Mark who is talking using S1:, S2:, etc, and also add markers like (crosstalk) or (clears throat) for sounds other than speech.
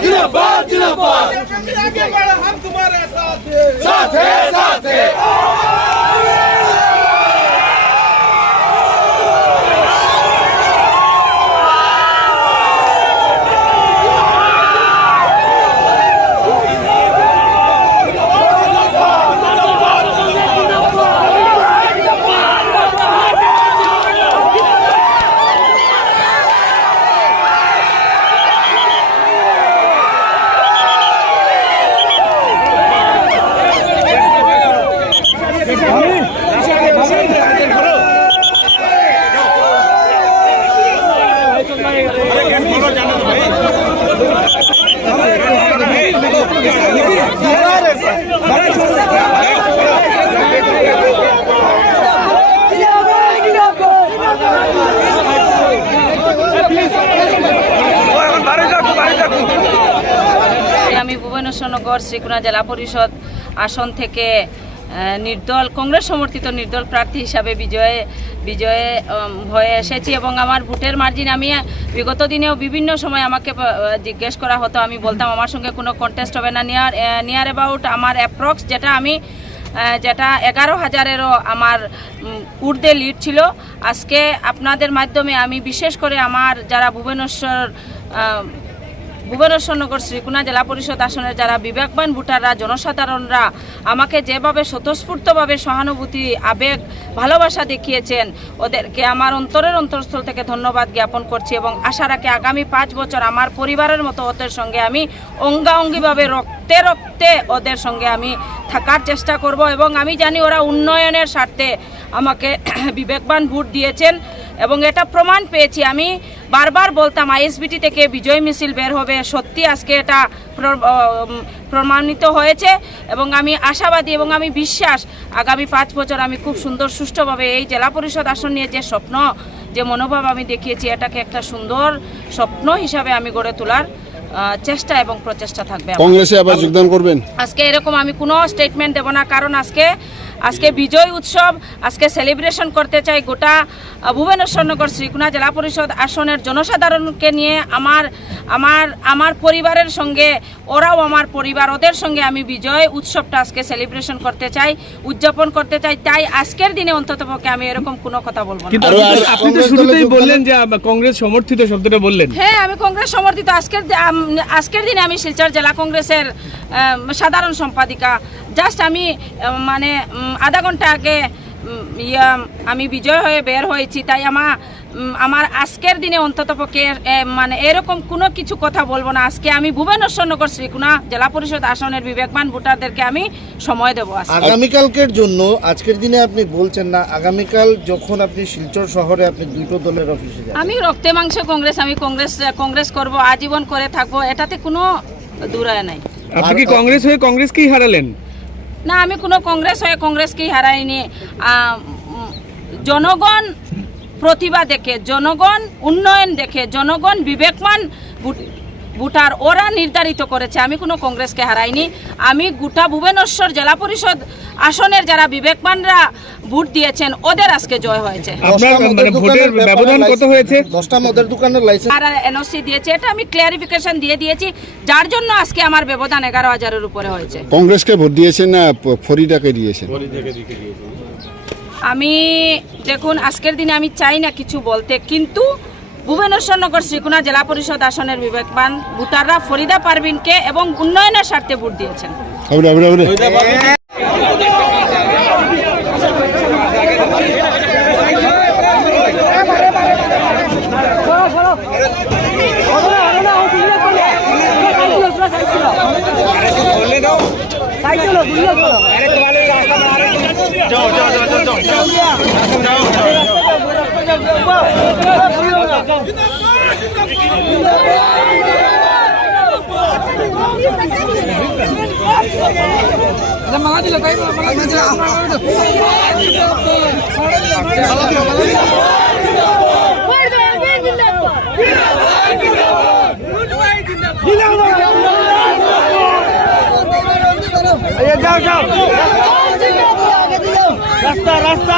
S1: जिंदाबाद जिंदाबाद
S2: फरीदा आगे बढ़ो हम तुम्हारे साथ हैं
S1: साथ है साथ है
S3: আমি ভুবনেশ্বরনগর শ্রীকুণা জেলা পরিষদ আসন থেকে নির্দল, কংগ্রেস সমর্থিত নির্দল প্রার্থী হিসাবে বিজয়ে বিজয়ে হয়ে এসেছি এবং আমার ভোটের মার্জিন আমি বিগত দিনেও বিভিন্ন সময় আমাকে জিজ্ঞেস করা হতো, আমি বলতাম, আমার সঙ্গে কোনো কন্টেস্ট হবে না নিয়ার নিয়ার অ্যাবাউট আমার অ্যাপ্রক্স যেটা আমি যেটা এগারো হাজারেরও আমার ঊর্ধ্বে লিড ছিল। আজকে আপনাদের মাধ্যমে আমি বিশেষ করে আমার যারা ভুবনেশ্বর ভুবনেশ্বরনগর শ্রীকুণা জেলা পরিষদ আসনের যারা বিবেকবান ভোটাররা, জনসাধারণরা আমাকে যেভাবে স্বতঃস্ফূর্তভাবে সহানুভূতি, আবেগ, ভালোবাসা দেখিয়েছেন, ওদেরকে আমার অন্তরের অন্তরস্থল থেকে ধন্যবাদ জ্ঞাপন করছি এবং আশা রাখি আগামী পাঁচ বছর আমার পরিবারের মতো ওদের সঙ্গে আমি অঙ্গাঅঙ্গিভাবে রক্তে রক্তে ওদের সঙ্গে আমি থাকার চেষ্টা করব এবং আমি জানি ওরা উন্নয়নের স্বার্থে আমাকে (clears throat) বিবেকবান ভোট দিয়েছেন। এবং এটা প্রমাণ পেয়েছি। আমি বারবার বলতাম আইএসবিটি থেকে বিজয় মিছিল বের হবে। সত্যি আজকে এটা প্রমাণিত হয়েছে এবং আমি আশাবাদী এবং আমি বিশ্বাস আগামী পাঁচ বছর আমি খুব সুন্দর সুষ্ঠুভাবে এই জেলা পরিষদ আসন নিয়ে যে স্বপ্ন যে মনোভাব আমি দেখিয়েছি এটাকে একটা সুন্দর স্বপ্ন হিসাবে আমি গড়ে তোলার চেষ্টা এবং প্রচেষ্টা থাকবে
S4: কংগ্রেসে আবার যোগদান করবেন?
S3: আজকে এরকম আমি কোনো স্টেটমেন্ট দেব না কারণ আজকে আজকে বিজয় উৎসব আজকে সেলিব্রেশন করতে চাই গোটা ভুবনেশ্বরনগর শ্রীকুণা জেলা পরিষদ আসনের জনসাধারণকে নিয়ে আমার আমার আমার পরিবারের সঙ্গে ওরাও আমার পরিবার ওদের সঙ্গে আমি বিজয় উৎসবটা আজকে সেলিব্রেশন করতে চাই উদযাপন করতে চাই। তাই আজকের দিনে অন্ততপক্ষে আমি এরকম কোনো কথা বলব না।
S5: আপনি তো- শুরুতেই বললেন যে কংগ্রেস সমর্থিত শব্দটা বললেন।
S3: হ্যাঁ আমি কংগ্রেস সমর্থিত। আজকের আজকের দিনে আমি শিলচর জেলা কংগ্রেসের সাধারণ সম্পাদিকা জাস্ট আমি মানে আধা ঘণ্টা আগে ইয়া, আমি বিজয় হয়ে বের হয়েছি তাই আমার আমার আজকের দিনে অন্ততপক্ষে এ, মানে এরকম কোনো কিছু কথা বলব না। আজকে আমি ভুবনেশ্বরনগর শ্রীকুণা জেলা পরিষদ আসনের বিবেকবান ভোটারদেরকে আমি সময় দেবো
S6: আগামীকালকের জন্য আজকের দিনে আপনি বলছেন না আগামীকাল যখন আপনি শিলচর শহরে আপনি দুটো দলের অফিসে যাবেন।
S3: আমি রক্তে মাংস কংগ্রেস আমি কংগ্রেস কংগ্রেস করব আজীবন করে থাকব এটাতে কোনো দূরায় নাই।
S5: আপনি কি কংগ্রেস হয়ে কংগ্রেসকেই হারালেন?
S3: না, আমি কোনো কংগ্রেস হয়ে কংগ্রেসকেই হারাইনি। জনগণ প্রতিভা দেখে, জনগণ উন্নয়ন দেখে, জনগণ বিবেকমান ভোটার ওরা নির্ধারিত করেছে। আমি কোনো কংগ্রেসকে হারাইনি। আমি গোটা ভুবনেশ্বর জেলা পরিষদ আসনের যারা বিবেকবানরা ভোট দিয়েছেন ওদের আজকে জয় হয়েছে।
S5: মানে ভোটের ব্যবধান কত হয়েছে?
S6: দশটা মদের দোকানের লাইসেন্স
S3: তারা এনওসি দিয়েছে এটা আমি ক্লিয়ারিফিকেশন দিয়ে দিয়েছি। যার জন্য আজকে আমার ব্যবধান এগারো হাজারের উপরে হয়েছে।
S4: কংগ্রেসকে ভোট দিয়েছেন না ফরিদাকে দিয়েছেন।
S3: আমি দেখুন আজকের দিনে আমি চাই না কিছু বলতে কিন্তু ভুবনেশ্বরনগর শ্রীকুণা জেলা পরিষদ আসনের বিবেকবান ভোটাররা ফরিদা পারভিনকে এবং উন্নয়নের স্বার্থে ভোট দিয়েছেন।
S4: আবরে আবরে আবরে
S2: রাস্তা রাস্তা